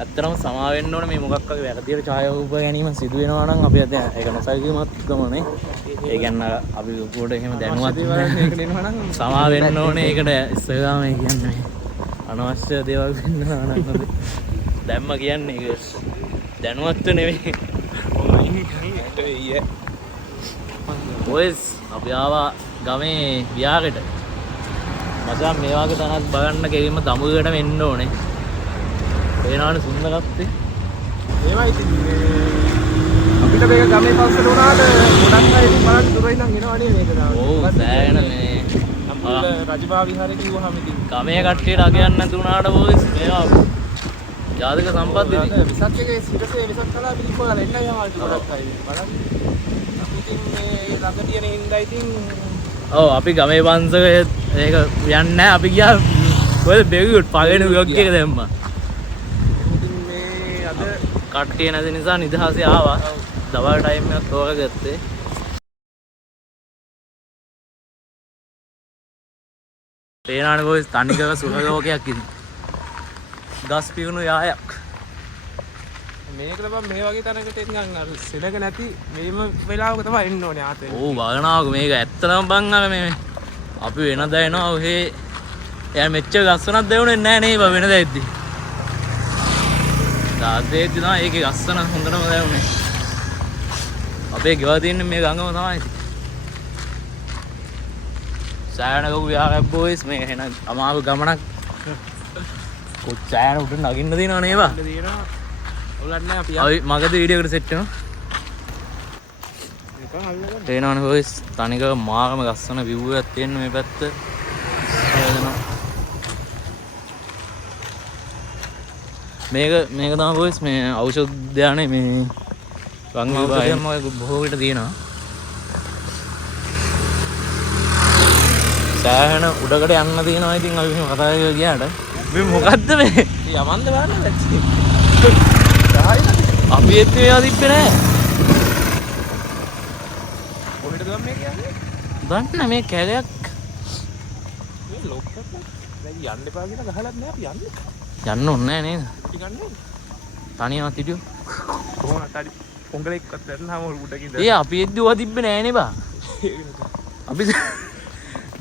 ඇත්තටම සමා වෙන්න ඕනේ මේ මොකක් වගේ වැරදියට ඡායාරූප ගැනීම සිදු වෙනවා නම් අපි අද ඒක නොසලකීමක්මනේ. ඒ කියන්නේ අපි උඩට එහෙම දැනුවත් සමා වෙන්න ඕනේ. ඒකට ඉස්සෙල්ලාම ඒ කියන්නේ අනවශ්‍ය දේවල් වෙන්නවා නම් අපි දැම්ම කියන්නේ ඒක දැනුවත්ව නෙවෙයි. ඔයස් අපි ආවා ගමේ විහාරෙට. මචං මේ වගේ තැනක් බලන්න ගෙලින්ම දඹුල්ලට වෙන්න ඕනේ. ඒනානේ සුන්දරත්වය. ඒවයි ඉතින් අපිට මේක ගමේ පස්සට උනාට ගොඩක් අය ඉතින් බලන්න දුර ඉඳන් එනවනේ මේක දාන්න. ඔව් සෑහෙන මේ අපේ රජබා විහාරේ කිව්වහම ඉතින් ගමේ කට්ටියට අගයන් නැති උනාට බොයිස් මේවා ජාතක සම්පත් ඉතින් විසක් එකේ සිරසේ විසක් කලා පිළිපොළ එන්නයි ආවල් ගොඩක් අය බලන්න. අපි ඉතින් මේ ළඟ තියෙන හින්දා ඉතින් ඔව් අපි ගමේ පන්සක ඒක යන්නේ නැහැ. අපි ගියා ඔය බෙගුට් පළවෙනි ව්ලොග් එක දැම්මා. කට්ටිය නැති නිසා නිදහසේ ආවා. දවල් ටයිම් එකක් තෝරගත්තේ. පේනානේ බොයිස් තනිකර සුරලෝකයක් ඉතින්. ගස් පිරුණු යායක්. මේකට බං මේ වගේ තැනකට නිකන් අර සෙනග නැති මේම වෙලාවක තමයි එන්න ඕනේ ආතේ. ඔව් බලනවාක මේක ඇත්තටම බං අර මේ අපි වෙනද එනවා ඔහේ එයා මෙච්චර ගස්සනක් දෙවුනේ නැහැ නේ බං වෙනද ඇද්දි. දාතේ දිනා ඒකේ ගස්සන හොඳටම දැවුනේ. අපේ ගෙවල් තියෙන්නේ මේ ගඟම තමයි ඉතින්. සෑහනක විහාරයක් බොයිස් මේ එන අමාරු ගමනක්. කොච්චායන උඩ නගින්න දෙනව නේවා. තියෙනවා. ඔයගොල්ලන් නැහැ අපි අපි මගද වීඩියෝ එකට සෙට් වෙනවා. නිකන් අල්ලගන්න. තේනවනේ බොයිස් තනිකර මාරම ගස්සන view එකක් තියෙන මේ පැත්ත. මේක තමයි බොයිස් මේ ඖෂධයනේ මේ වංගවිභාගයම බොහෝ විට තියෙනවා. සෑහෙන උඩකට යන්න තියෙනවා. ඉතින් අපි මෙහෙම කතා කරලා ගියාට මේ මොකද්ද මේ යමන්ද බලන්න වැච්චි. අපි එත් මේවා තිබ්බේ නෑ. කොහෙටද ගම් මේ කියන්නේ? දන්න මේ කැලයක් මේ ලොක්කක් දැන් යන්න එපා කියලා ගහලත් නෑ අපි යන්නේ. යන්න ඕනේ නෑ නේද? අපි ගන්නේ. තනියම හිටියෝ. කොහොමද හරි පොංගලෙක්වත් දැන්නාම උඩකින්ද. ඒ අපි එද්දුවා තිබ්බේ නෑනේ බා. අපි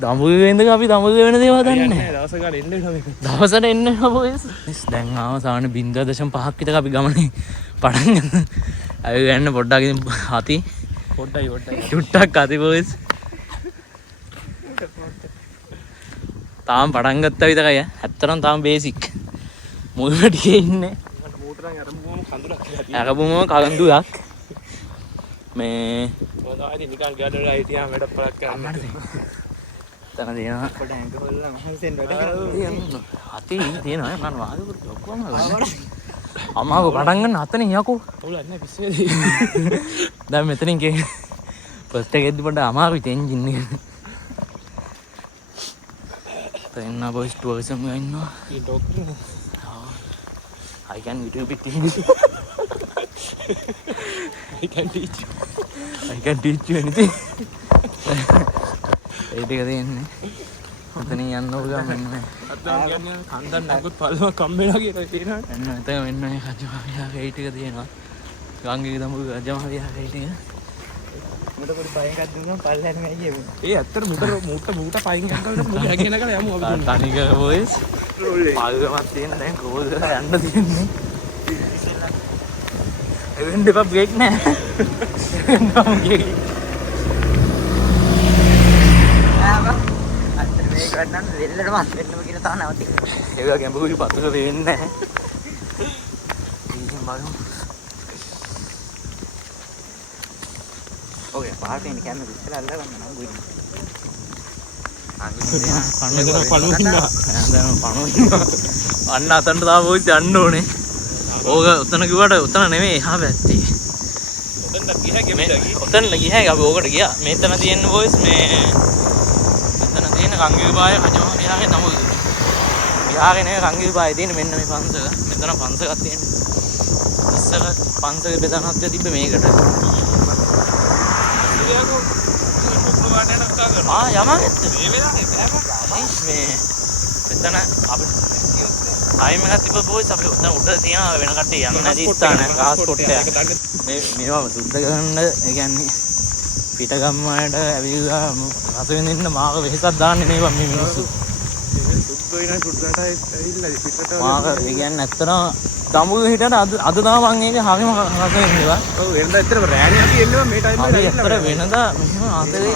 දඹුල්ලේ ඉඳන් අපි දඹුල්ලේ වෙන දේවල් දන්නේ නෑ. දවස ගානේ එන්න වෙනවා මේක. දවසට එන්න බොයිස්. දැන් ආවසාන 0.5ක් විතර අපි ගමනේ පටන් ගන්න. අය යන්න පොඩ්ඩක් ඉතින් හති. පොඩ්ඩයි. චුට්ටක් හති බොයිස්. තාම පටන් ගත්තා විතරයි. ඇත්තටම තාම බේසික්. මුල් වැඩියේ ඉන්නේ. මට මෝටරෙන් අරමුවම කඳුලක් කියලා තියෙනවා. අරබුමම කලන්දුවක්. මේ මොනවද නිකන් ගඩොලා හිටියාම වැඩ පළක් කරන්න. තන දෙනවා. පොඩ ඇඟ හොල්ලලා මහන්සියෙන් වැඩ කරනවා. හති තියෙනවා මම වාදුකට ඔක්කොම ගන්න. අමාව පටන් ගන්න හතනේ යකෝ. උලක් නෑ පිස්සුවේදී. දැන් මෙතනින් ගේ ෆස්ට් එක එද්දි පොඩ අමාරුයි එන්ජින් එක. තෙන්න බොයිස් ටුවරිසම් ගා ඉන්නවා. මේ doctor I can little bit English. I can teach you anything. ඒ ටික තියෙන්නේ. මෙතනින් යන්න ඕගා මෙන්න. අතන කියන්නේ කන්දන් නැගුත් පල්ලම කම්බේලා කියලා තියෙනවා. එන්න එතන මෙන්න මේ රජමහා ඒ ටික තියෙනවා. ගංගේ දඹුල් රජමහා ඒ ටික. මුට පොඩි පයින් එකක් දුන්නා පල්ලෙන් ගියේ. ඒ ඇත්තට මුට පයින් ගන්න මුට හැගෙන කරලා යමු අපි. තනිකර බොයිස්. පාගමක් තියෙන දැන් කෝල් කරලා යන්න තියෙන්නේ. එවෙන් දෙපා බ්‍රේක් නෑ. නම ගියේ. මේක ගන්න දෙල්ලට මත් වෙන්නම කියලා තාම නවතිනවා. ඒක ගැඹුරු පතුල වෙන්නේ නැහැ. ඉතින් බලමු. ඔය පාටේන කැමරේ ඉස්සලා අල්ලගන්න නම් ගොයි. අන්න අතන්ට තාම පොයිස් යන්න ඕනේ. ඕක උතන කිව්වට උතන නෙමෙයි එහා පැත්තේ. උතන ගියා අපි ඕකට ගියා. මෙතන තියෙන පොයිස් මේ මෙතන තියෙන ගංගවිභාගය රජමහා විහාරේ නම විහාරේ නේ ගංගවිභාගය තියෙන මෙන්න මේ පන්සල. මෙතන පන්සලක් තියෙනවා. ඉස්සර පන්සලේ බෙදනත් තිබ්බේ මේකට. යමන් ඇත්ත මේ වෙලාවේ මේ මෙතන අපිට ටයිම් එකක් තිබ්බ බෝයිස් අපි උඩ තියෙනවා වෙන කට්ටිය යන්න නැති ස්ථාන රාස්පොට් එක. මේවා සුද්ධ කරන්න ඒ කියන්නේ පිටගම් වලට ඇවිල්ලා රස විඳින්න මාව වෙහෙසක් දාන්නේ නේ මේ මිනිස්සු. සුද්ධ වෙන සුද්ධට ඇවිල්ලා පිටට මාව ඒ කියන්නේ ඇත්තටම දඹුල්ල හිටියට අද තමයි මම එන්නේ හරිම රස විඳිනවා. ඔව් වෙනදා ඇත්තටම රෑනේ අපි එන්නේ මේ ටයිම් එකට ඇත්තට වෙනදා මෙහෙම අතේ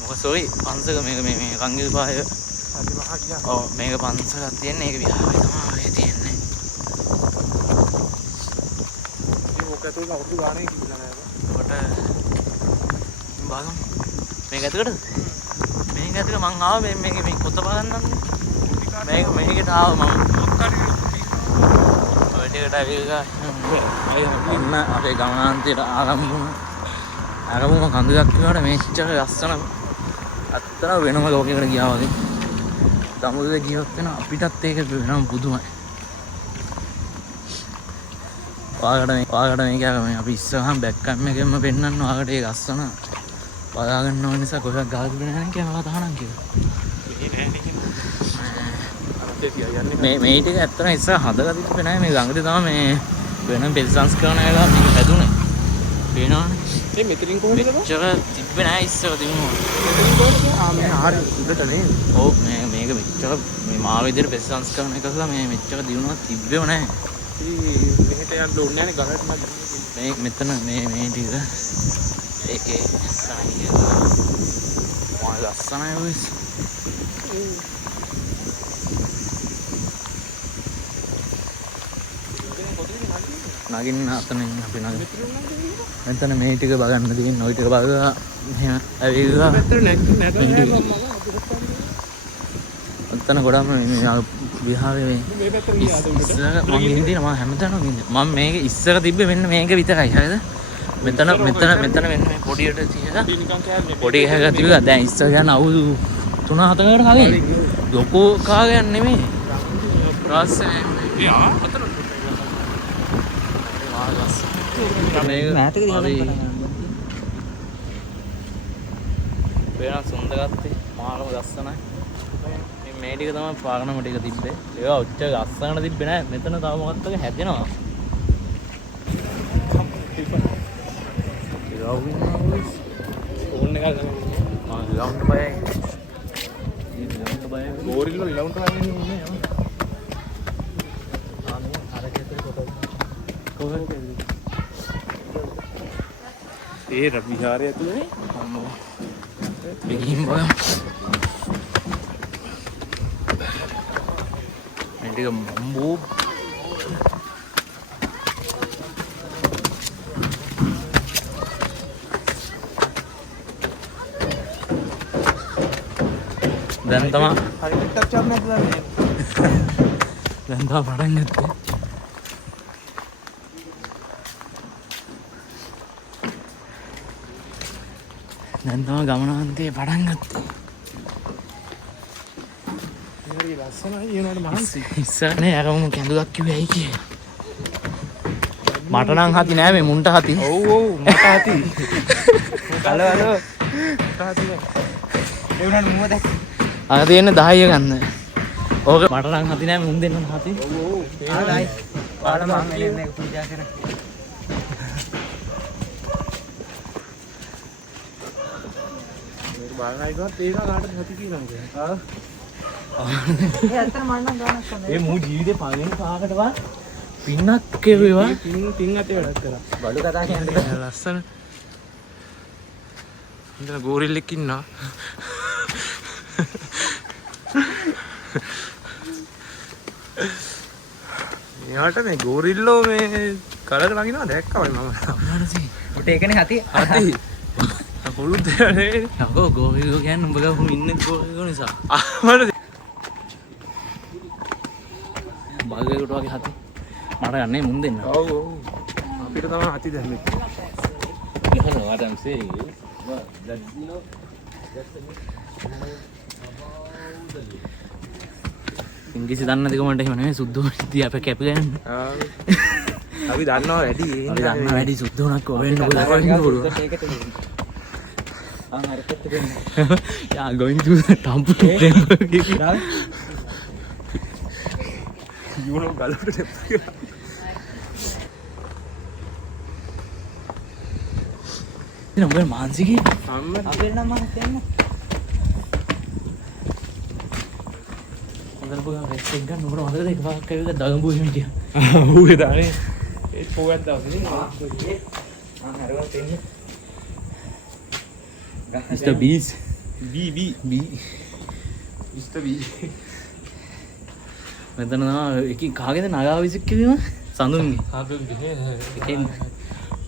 මොකද සෝයි අංශක මේ රංගිල් පාය ඔව් මේක පන්සලක් තියෙන්නේ ඒක විහාරේ තමයි තියෙන්නේ. ඕක ඇතුළේ අවුරුදු ගානේ කිව්ලා නෑ. කොට බලමු. මේක ඇතුළටද? මේක ඇතුළේ මං ආවා මේ පොත බලන්නන්නේ. මේකට ආවා මම. ඔය ටිකට ඇවිල්ලා එන්න අපේ ගමනාන්තයට ආරම්භම කඳුලක් කියනකොට මේච්චර ලස්සන අත්තර වෙනම ලෝකයකට ගියා වගේ. දඹුල්ලේ ගියොත් වෙන අපිටත් ඒක වෙනම පුදුමයි. ඔයාලට මේක අපි ඉස්සරහම බැක්කම් එකෙන්ම පෙන්නන්න ඔයාලට ඒක අස්සන බලා ගන්න ඕන නිසා කොහෙවත් ගාලා තිබුණේ නැහැ කියලා මම තහනම් කිව්වා. මේ ටික ඇත්තටම ඉස්සර හදලා තිබ්බේ නැහැ මේ ළඟදී තමයි මේ වෙන පෙළ සංස්කරණය වෙලා මේක හැදුනේ. පේනවනේ. මේ මෙතනින් කොහෙද? මෙච්චර තිබ්බේ නැහැ ඉස්සර තිබුණා. මෙතනින් කොහෙද? මේ හරිය උඩට නේ. ඔව් මේක මෙච්චර මේ මා විදිහට පෙළ සංස්කරණය කරලා මේ මෙච්චර දිනුවක් තිබ්බේම නැහැ. මෙහෙට යන්න ඕනේ නැහැ නේ ගලට මේ මෙතන මේ ටික ඒකේ සාහිය මොකද ලස්සනයි ඔයස් නගින්න අතනින් අපි නගින්න මෙතන මේ ටික බලන්න තියෙන ওই ටික බලලා එහෙම ඇවිල්ලා අතන ගොඩක් මේ විහාරේ මේ පැත්තට ඉස්සර මම ඉඳින මම හැමදාම ඉන්නේ මම මේක ඉස්සර තිබ්බේ මෙන්න මේක විතරයි හරිද මෙතන මෙන්න මේ පොඩියට තියලා නිකන් කෑල්ලේ පොඩි ගහක් තිබුණා දැන් ඉස්සර ගන්න අවුරුදු 3-4කට කලින් ලොකෝ කාගයක් නෙමෙයි රාස්සේ අතන මෑතක දිහා වෙන සුන්දරත්වය මානව ලස්සනයි මේ ටික තමයි පාගනම ටික තිබ්බේ ඒවා ඔච්චර ලස්සනට තිබ්බේ නෑ මෙතන තව මොකක්ද හැදෙනවා ඕන් එකක් මම ග්‍රවුන්ඩ් බයයි ගෝරිල්ල ලිලවුන්ට වගේ ඉන්නේ ඒ විහාරය ඇතුලේ අම්මෝ begin බලමු මේ ටික මම්බෝ දැන් තමයි හරි පිටක් චාප් නැද්ද දැන් දැන් තමයි පටන් ගත්තේ දැන් තමයි ගමනාන්තේ පටන් ගත්තේ හරි ලස්සනයි ඒනට මහන්සි ඉස්සරනේ අරමුණු කැඳුලක් කිව්වේ ඇයි කියේ මට නම් හති නෑ මේ මුන්ට හති ඔව් මට ඇති හලෝ හලෝ තාති ඒ උනට මුව දැක් අර තියෙන්නේ 10 ගන්න ඕක මට නම් හති නෑ මුන් දෙන්න හති ඔව් ආයි පාඩ මම එන්නේ එක පූජා කරා බලනයිවත් ඒක කාටද හති කියනවා ඒ අතන මම නම් ගානක් කරනවා ඒ මූ ජීවිතේ පළවෙනි පාකටවත් පින්නක් කෙරුවා පින් අතේ වැඩක් කරා බඩු කතා කියන්නේ ලස්සන ඉතන ගෝරිල්ලෙක් ඉන්නවා එයාට මේ ගෝරිල්ලෝ මේ කලක නගිනවා දැක්කම මම අමාරුයි උට ඒකනේ හති හති පුළුත් දෙන්නේ යකෝ ගෝවිගෝ කියන්නේ උඹ ගහු ඉන්නේ ගෝවිගෝ නිසා අමාරුයි බල්ලෙකුට වගේ හති මට ගන්නේ මුන් දෙන්න ඔව් ඔව් අපිට තමයි හති දැම්මේ You know what I'm saying is, well, that, you know, that's ඉංග්‍රීසි දන්න දිගමට එහෙම නෙමෙයි සුද්ධ විද්‍ය අපේ කැප ගන්න. අපි දන්නවා වැඩි ඒ අපි දන්නවා වැඩි සුද්ධ උනක් වෙන්න පුළුවන්. Yeah, going to the temple. ජීවනෝ ගලට දෙප්පා. ඉතින් උඹේ මානසිකේ අම්මා අපේ නම් මම දෙන්න. හොඳට පුගා වෙස් එක ගන්න උඹට හොඳට එක පාක් කරලා දගඹු එහෙම හිටියා. ඌේ දානේ ඒ පොයක් දාන්නේ මම හරවත් දෙන්න. Mr. Beast. B Mr. B මෙතන තමයි එක කාගේද නගාව විසික් කිව්වම සඳුන්ගේ. ආපෙන්නේ එකෙන්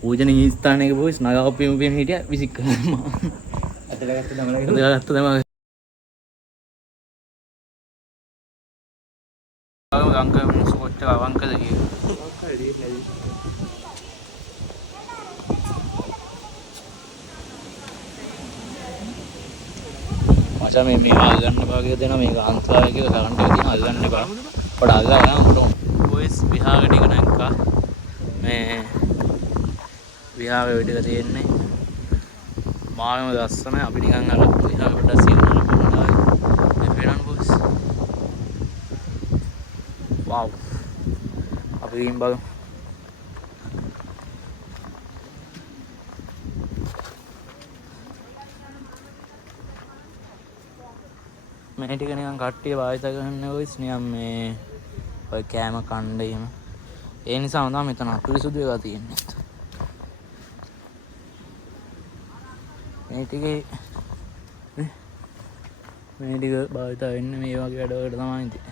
පූජනීය ස්ථානයක බොයිස් නගාව පියුම් හිටියා විසික් කරනවා. අතලා ගත්ත දමලා අදලා ගත්ත තමයි. ගංගා මිනිස්සු කොච්චර අවංකද කියලා. මචං මේ අල්ලන්න භාගය දෙනවා මේක අන්තරාය කියලා කරන්ට් එක තියෙන අල්ලන්න බෑ. පොඩ අල්ලලා ගන්න උඩ බොයිස් විහාරෙට එක නැක්කා. මේ විහාරෙ වෙඩික තියෙන්නේ. මාළම ලස්සන අපි නිකන් අර විහාරෙට සිරනවා කොහොමද? මේ පේනවනේ බොයිස්. වව්. අපි ගිහින් බලමු. මේ ටික නිකන් කට්ටිය භාවිත කරන්න ඔයිස් නිකන් මේ ඔය කෑම කණ්ඩ එහෙම. ඒ නිසා තමයි මෙතන අපිරිසුදු වෙලා තියෙන්නේ. මේ ටික භාවිත වෙන්නේ මේ වගේ වැඩවලට තමයි ඉතින්.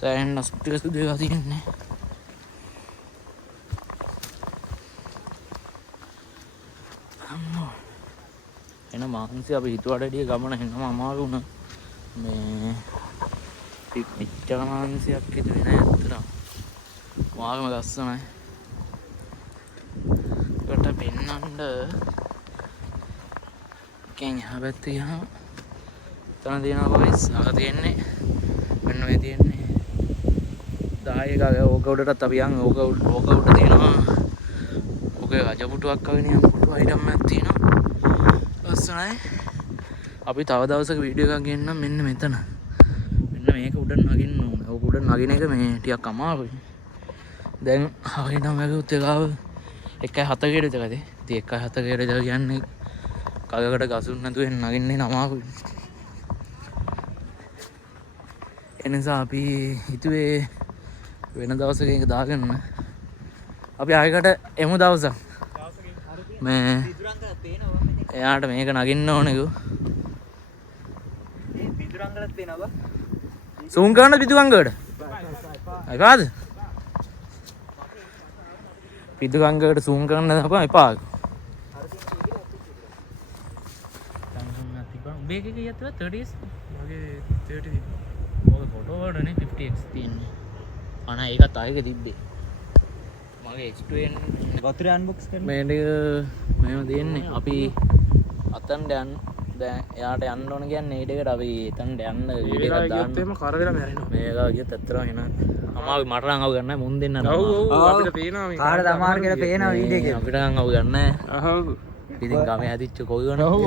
සෑහෙන අපිරිසුදු වෙලා තියෙන්නේ. අම්මෝ. එන මාංශය අපි හිතුවට වැඩිය ගමන එන්නම අමාරු වුණා. මේ පිච්චර මාංශයක් හිතුවේ නෑ අතට. වාගම ලස්සනයි. කොට පෙන්නන්න කෙන් හැබැයි යහම තන දෙනවා කොයිස් අර තියෙන්නේ මෙන්න මේ තියෙන්නේ 10 එක ඕක උඩටත් අපි යන් ඕක උඩ තියෙනවා. ඕකේ රජපුටුවක් වගේ නිකන් පුටු අයිටම් එකක් තියෙනවා. ලස්සනයි. අපි තව දවසක වීඩියෝ එකක් ගෙන්නම් මෙන්න මෙතන. මෙන්න මේක උඩ නගින්න ඕනේ. ඕක උඩ නගින එක මේ ටිකක් අමාරුයි. දැන් හරියටම වැගුත් එකව 1.7 කට විතරද? ඉතින් 1.7 කට විතර කියන්නේ කගකට ගසුන් නැතුව නගින්නේ අමාරුයි. ඒ නිසා අපි හිතුවේ වෙන දවසක එක දාගන්න. අපි ආයකට එමු දවසක්. මේ එයාට මේක නගින්න ඕනේ කෝ. පිදුරංගලත් පේනවා. සූම් කරන්න පිදුගංගකට. අයිපාද? පිදුගංගකට සූම් කරන්න දක්වා එපා. මේක කීයද 30s? මගේ 30 ඔය ෆොටෝ වලනේ 50x තියෙන්නේ. අනේ ඒකත් ආයෙක තිබ්බේ. මගේ X2n වතුර අන්බොක්ස් කරන්න. මේ ටික මෙහෙම තියෙන්නේ. අපි අතන්ට යන්න දැන් එයාට යන්න ඕන කියන්නේ ඒ ටිකට අපි එතනට යන්න වීඩියෝ එකක් දාන්න. ඒකම කර වෙලා මැරෙනවා. මේක ගියත් ඇත්තටම එන අමාරු මට නම් අවු ගන්නෑ මුන් දෙන්න නම්. ඔව් අපිට පේනවා මේ කාටද අමාරු කියලා පේනවා වීඩියෝ එකේ. අපිට නම් අවු ගන්නෑ. අහව් ඉතින් ගමේ හැදිච්ච කොයි වුණා. ඔව්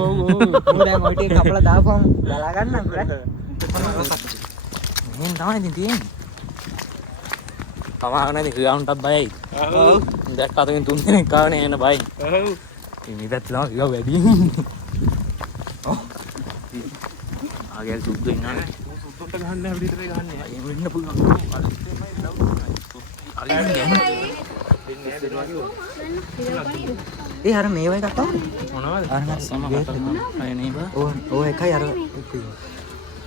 මම දැන් ඔය ටික කපලා දාපුවම බලා ගන්න අපිට. මෙහෙන් තමයි ඉතින් තියෙන්නේ. කමාව නැති ක්‍රියාවන්ටත් බයයි. ඔව් දැක්ක අතකින් 3 දෙනෙක් ආවනේ එන බයයි. ඔව් ඉතින් මේ පැත්ත ළම ක්‍රියාව වැඩි. ඔව්. ආගෙල් සුද්ධ ඉන්නනේ. සුද්දට ගහන්න අපිට විතරේ ගහන්නේ. අයින් වෙන්න පුළුවන්. අරින්න ඒ අර මේව එකක් තමයි. මොනවද? අර සමහරට අය නේ බා. ඕ එකයි අර එකක්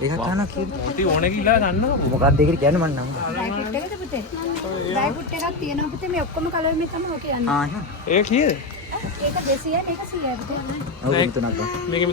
ගන්න කීයද? මොටි ඕනේ කියලා ගන්නවා. මොකක්ද ඒකට කියන්නේ මන් නම්. ඩ්‍රයි ෆෘට් එකද පුතේ? ඩ්‍රයි ෆෘට් එකක් තියෙනවා පුතේ මේ ඔක්කොම කලර් මේ තමයි ඔක යන්නේ. ආ එහෙනම්. ඒක කීයද? ඒක 200යි මේක 100යි පුතේ. ඔව් තුනක් ගන්න. මේක